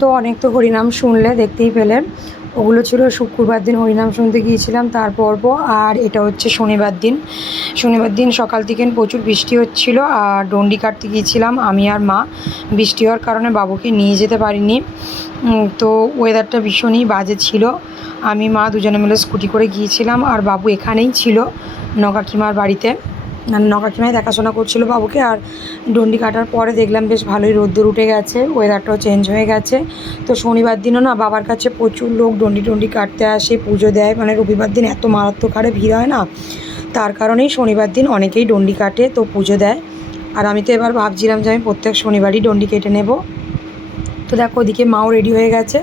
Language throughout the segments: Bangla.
তো অনেক তো হরিনাম শুনলে, দেখতেই পেলেন। ওগুলো ছিল শুক্রবার দিন হরিনাম শুনতে গিয়েছিলাম তার পর্ব। আর এটা হচ্ছে শনিবার দিন। শনিবার দিন সকাল থেকে প্রচুর বৃষ্টি হচ্ছিল আর ডন্ডি কাটতে গিয়েছিলাম আমি আর মা। বৃষ্টি হওয়ার কারণে বাবুকে নিয়ে যেতে পারিনি। তো ওয়েদারটা ভীষণই বাজে ছিল। আমি মা দুজনে মিলে স্কুটি করে গিয়েছিলাম আর বাবু এখানেই ছিল নকাকিমার বাড়িতে। নকাকিমায় দেখাশোনা করছিল বাবুকে। আর ডন্ডি কাটার পরে দেখলাম বেশ ভালোই রোদ্দুর উঠে গেছে, ওয়েদারটাও চেঞ্জ হয়ে গেছে। তো শনিবার দিনও না বাবার কাছে প্রচুর লোক ডন্ডি কাটতে আসে, পুজো দেয়। মানে রবিবার দিন এত মারাত্মক হারে ভিড় হয় না, তার কারণেই শনিবার দিন অনেকেই ডন্ডি কাটে, তো পুজো দেয়। আর আমি তো এবার ভাবছিলাম যে আমি প্রত্যেক শনিবারই ডন্ডি কেটে নেব। তো দেখো ওদিকে মাও রেডি হয়ে গেছে,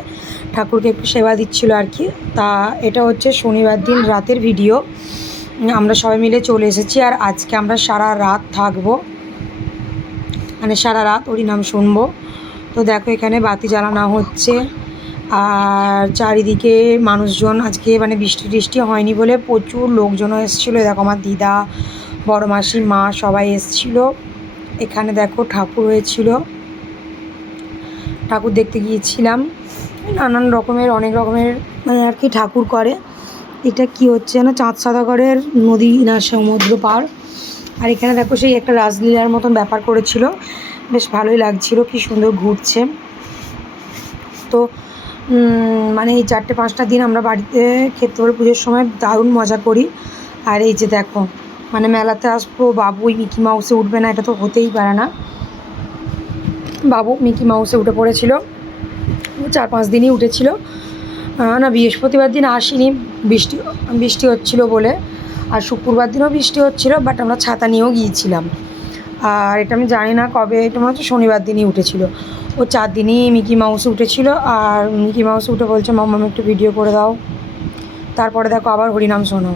ঠাকুরকে একটু সেবা দিচ্ছিল আর কি। তা এটা হচ্ছে শনিবার দিন রাতের ভিডিও। আমরা সবাই মিলে চলে এসেছি আর আজকে আমরা সারা রাত থাকবো, মানে সারা রাত হরিনাম শুনবো। তো দেখো এখানে বাতি জ্বালানো হচ্ছে আর চারিদিকে মানুষজন। আজকে মানে বৃষ্টি হয়নি বলে প্রচুর লোকজনও এসেছিলো। দেখো আমার দিদা, বড় মাসি, মা সবাই এসেছিলো। এখানে দেখো ঠাকুর হয়েছিল, ঠাকুর দেখতে গিয়েছিলাম। নানান রকমের অনেক রকমের মানে আর কি ঠাকুর করে। এটা কি হচ্ছে না, চাঁদ সাদাগরের নদী না সমুদ্র পার। আর এখানে দেখো সেই একটা রাসলীলার মতন ব্যাপার করেছিল, বেশ ভালোই লাগছিল, কি সুন্দর ঘুরছে। তো মানে এই 4-5টা দিন আমরা বাড়িতে ক্ষেত্রপাল পুজোর সময় দারুণ মজা করি। আর এই যে দেখো মানে মেলাতে আসবো, বাবু মিকি মাউসে উঠবে না, এটা তো হতেই পারে না। বাবু মিকি মাউসে উঠে পড়েছিল, 4-5 দিনই উঠেছিল না। বৃহস্পতিবার দিন আসিনি, বৃষ্টি হচ্ছিলো বলে। আর শুক্রবার দিনও বৃষ্টি হচ্ছিলো, বাট আমরা ছাতা নিয়েও গিয়েছিলাম। আর এটা আমি জানি না কবে, এটা মনে হচ্ছে শনিবার দিনই উঠেছিল। ও 4 দিনই মিকি মাউসে উঠেছিল। আর মিকি মাউসে উঠে বলছে মাম্মা একটু ভিডিও করে দাও। তারপরে দেখো আবার হরিনাম শোনো।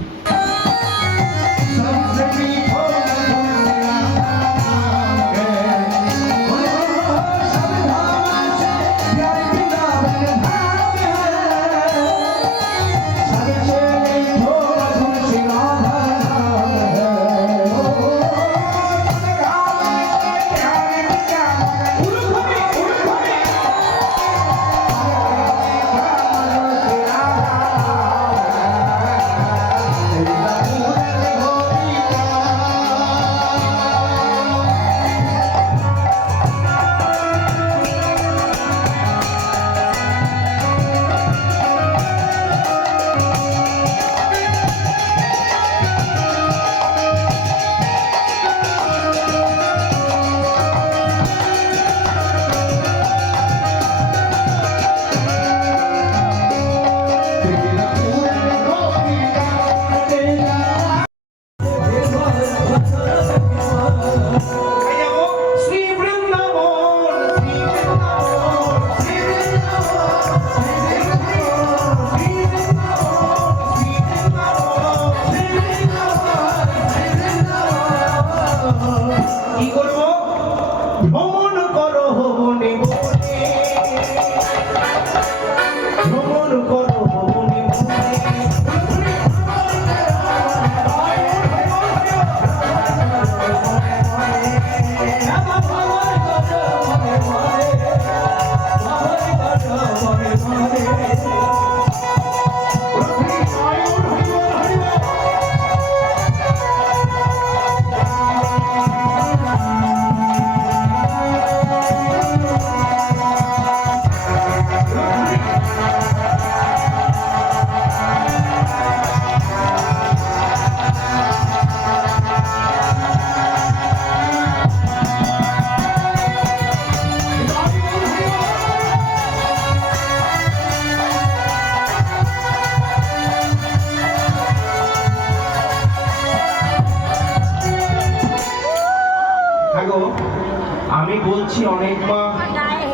অনেক মা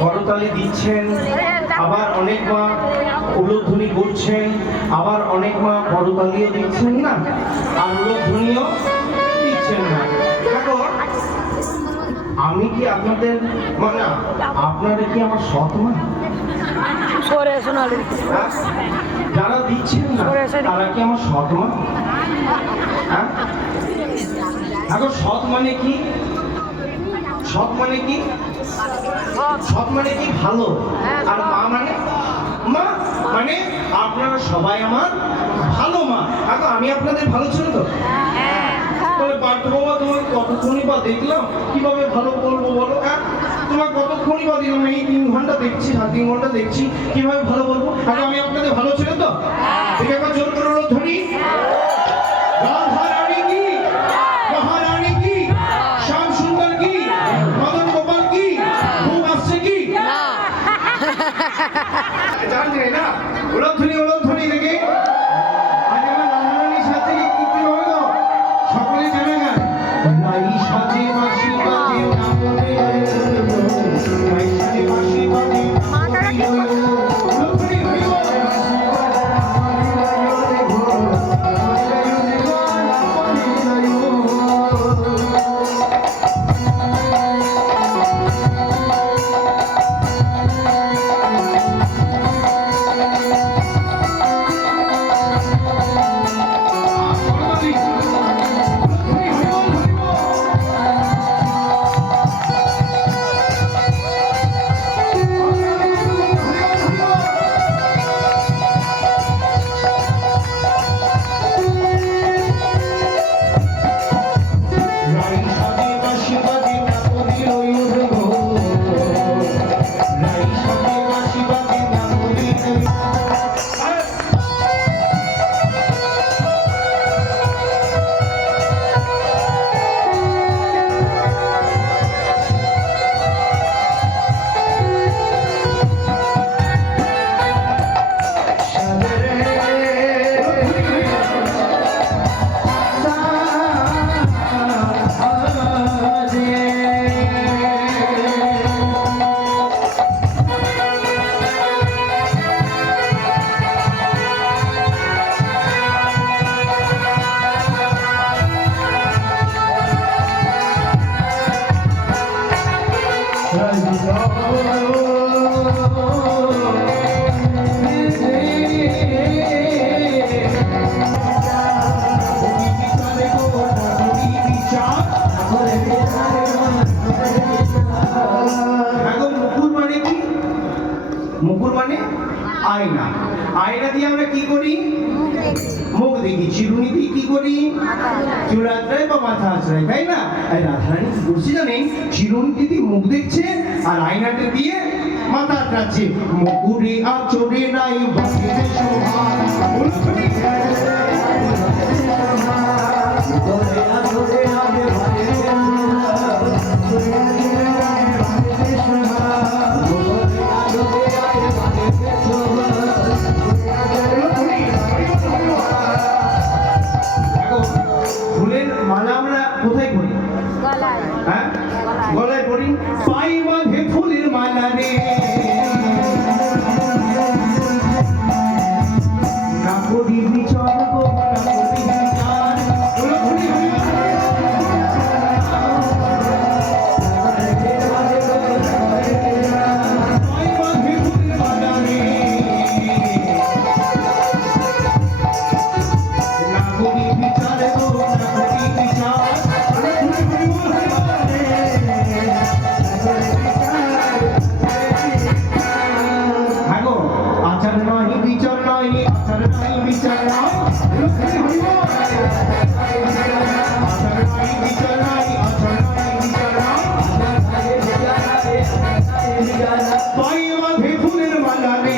করতালি দিচ্ছেন, আবার অনেক মা উলুধ্বনি করছেন, আবার অনেক মা করতালিও দিচ্ছেন না, আর উলুধ্বনিও দিচ্ছেন না। দেখো, আমি কি আপনাদের মানে আপনারা কি আমার সৎ মা? হ্যাঁ? যারা দিচ্ছেন না তারা কি আমার সৎ মা? হ্যাঁ, এখন সৎ মানে কি? সৎ মানে কি? সৎ মানে কি? ভালো। আর মা মানে? মা মানে আপনারা সবাই আমার ভালো মা। এখন আমি আপনাদের ভালো ছিল তো? বলে পার্থ বাবা, তোমার কতক্ষণই বা দেখলাম, কিভাবে ভালো বলবো বলো? হ্যাঁ, তোমার কতক্ষণই বা দিলাম, এই 3 ঘন্টা দেখছি, 3 ঘন্টা দেখছি, কিভাবে ভালো বলবো? এখন আমি আপনাদের ভালো ছিল তো? ঠিক একবার জোর করে ধ্বনি। রাধা রানী কি, মহারানী কি, শ্যাম সুন্দর কি, মদন গোপাল কি, ঘুম আসছে কি? জানলে না? উলধ্বনি উলধ্বনি দেখে আজ আমার রাধা রানীর সাথে কি কি হবে তো সকলে জানে না। লাই সাজে বাঁশি বাজে নামে, লাই সাজে বাঁশি বাজে উলধ্বনি হইব। মুকুর মানে আয়না। আয়না দিয়ে আমরা কি করি? মুখ দেখি। চিরুনি দিয়ে কি করি? চুল আঁচড়াই বা মাথা আঁচড়াই, তাই না? রাধারানী কি করছে জানেন? চিরুনি দিয়ে মুখ দেখছে আর আয়নাটা দিয়ে মাথা আঁচড়াচ্ছে। মুকুরে আঁচড়ে নাই বাঁধে শোভা, উলুধ্বনি ফুলের মালা আমরা কোথায় করি? হ্যাঁ, গলায় করি। পাই বাঁধে ফুলের মালা রে, না করি বিচার গো, না করি বিচার। উলুধ্বনি পাই বাঁধে ফুলের মালা রে, না করি বিচার গো, না করি বিচার। আচার নাই বিচার নাই, আচার নাই বিচার নাই, আচার নাই বিচার নাই, আচার নাই বিচার নাই। পাই বাঁধে ফুলের মালা রে,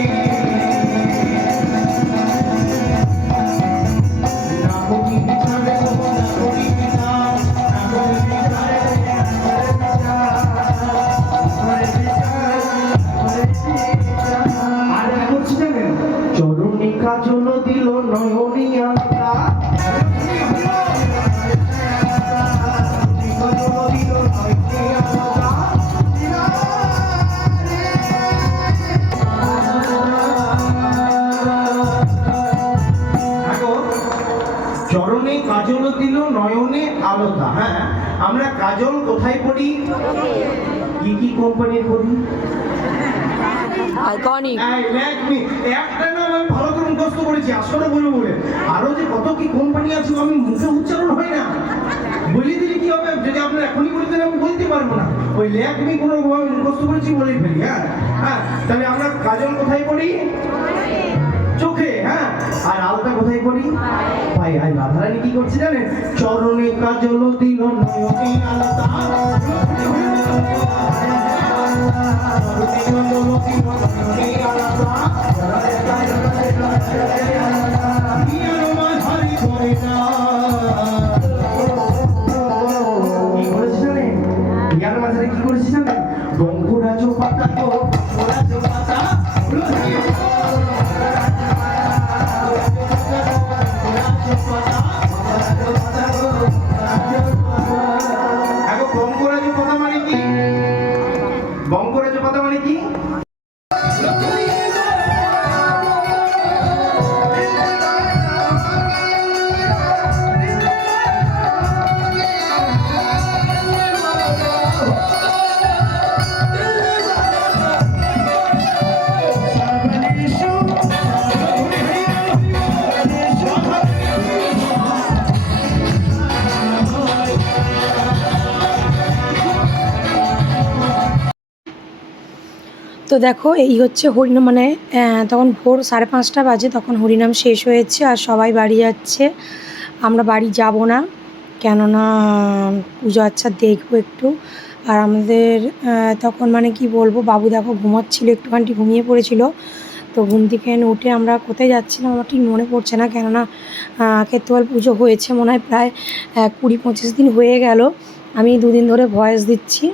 না করি বিচার গো, না করি বিচার, না করি বিচার গো, না করি বিচার। আর কি করছি জানেন? চরণে কাজল দিল নয়নী আলতা, কাজল দিল নয়নী আলতা। কাজল কোথায় পড়ি? কি কি কোম্পানির পড়ি? আইকনিক। একটা নাম আমি ভালো করে মুখস্থ করেছি, আসলে বলবো বলে। আরো যে কত কি কোম্পানি আছে আমি মুখে উচ্চারণ হয় না। বলে দিলে কি হবে, যদি আপনার এখনই বলে দেন আমি বলতে পারবো না। ওই ল্যাকমি কোনো আমি মুখস্থ করেছি বলেই ফেলি। হ্যাঁ হ্যাঁ, তাহলে আমরা কাজল কোথায় পড়ি? চোখে। হ্যাঁ, আর আলতা কোথায় পড়ি? ভাই ভাই রাধারানী কি করছে জানেন? চরণে কাজল দিল নয়নে আলতা, কি করেছি জানেন? রঙ্গরাজ পাতা গো, রঙ্গরাজ পাতা, বঙ্গরাজ পাতা মানে কি? বঙ্গরাজ পাতা মানে কি? তো দেখো এই হচ্ছে হরিনাম, মানে তখন ভোর 5:30 বাজে, তখন হরিনাম শেষ হয়েছে আর সবাই বাড়ি যাচ্ছে। আমরা বাড়ি যাব না, কেননা পুজো আচ্ছা দেখবো একটু। আর আমাদের তখন মানে কি বলবো, বাবু দেখো ঘুমাচ্ছিল, একটুখানি ঘুমিয়ে পড়েছিল। তো ঘুম থেকে উঠে আমরা কোথায় যাচ্ছিলাম আমার ঠিক মনে পড়ছে না, কেননা ক্ষেত্রপাল পুজো হয়েছে মনে হয় প্রায় 20-25 দিন হয়ে গেল। আমি 2 দিন ধরে ভয়েস দিচ্ছি।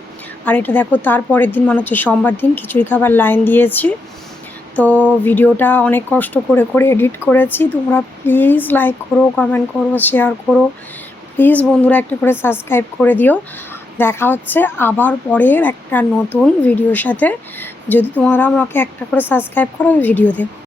আর এটা দেখো তারপরের দিন মানে হচ্ছে সোমবার দিন খিচুড়ি খাবার লাইন দিয়েছি। তো ভিডিওটা অনেক কষ্ট করে করে এডিট করেছি। তোমরা প্লিজ লাইক করো, কমেন্ট করো, শেয়ার করো। প্লিজ বন্ধুরা একটা করে সাবস্ক্রাইব করে দিও। দেখা হচ্ছে আবার পরের একটা নতুন ভিডিওর সাথে। যদি তোমরা আমাকে একটা করে সাবস্ক্রাইব করো, আমি ভিডিও দেবো।